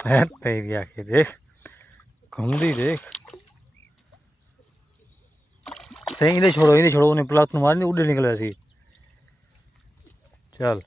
है तेरी आंखें देख घूमती देख सही इधे छोड़ो उन्हें प्लाट मारनी उड़े निकले सी चल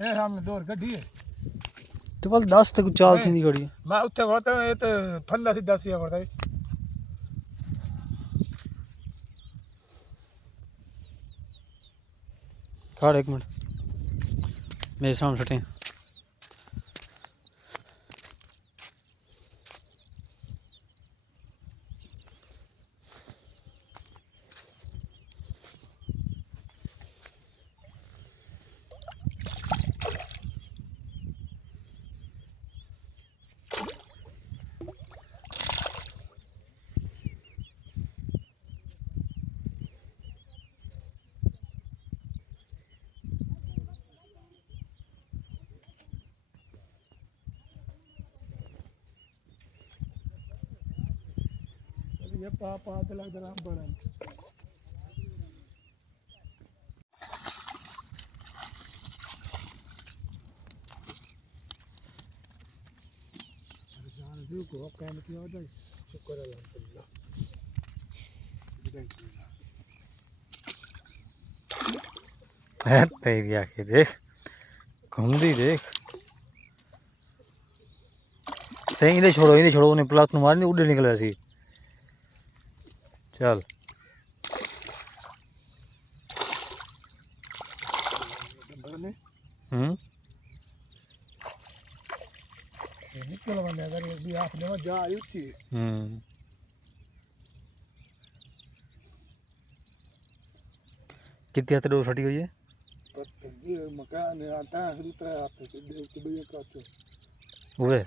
सामने डोर गड्डी है तो बल 10 तक चाल थी खड़ी मैं उत्थे खड़ोता ये तो फंदा सीधा सी खड़ता है खड़ एक मिनट मेरे सामने सटे ये पा ते लग रहा बड़ा को काम किया होता है शुक्र अल्हम्दुलिल्लाह है तेरी आंखें देख घूमती देख सही इधे छोड़ो उन्हें प्लाट मारनी उड़े निकले सी चल निकल बंदे अगर एक भी हाथ में जा आई थी कितनी हाथ डोर फटी हुई है ये मकान आता है दूसरा हाथ से देख के भैया का उरे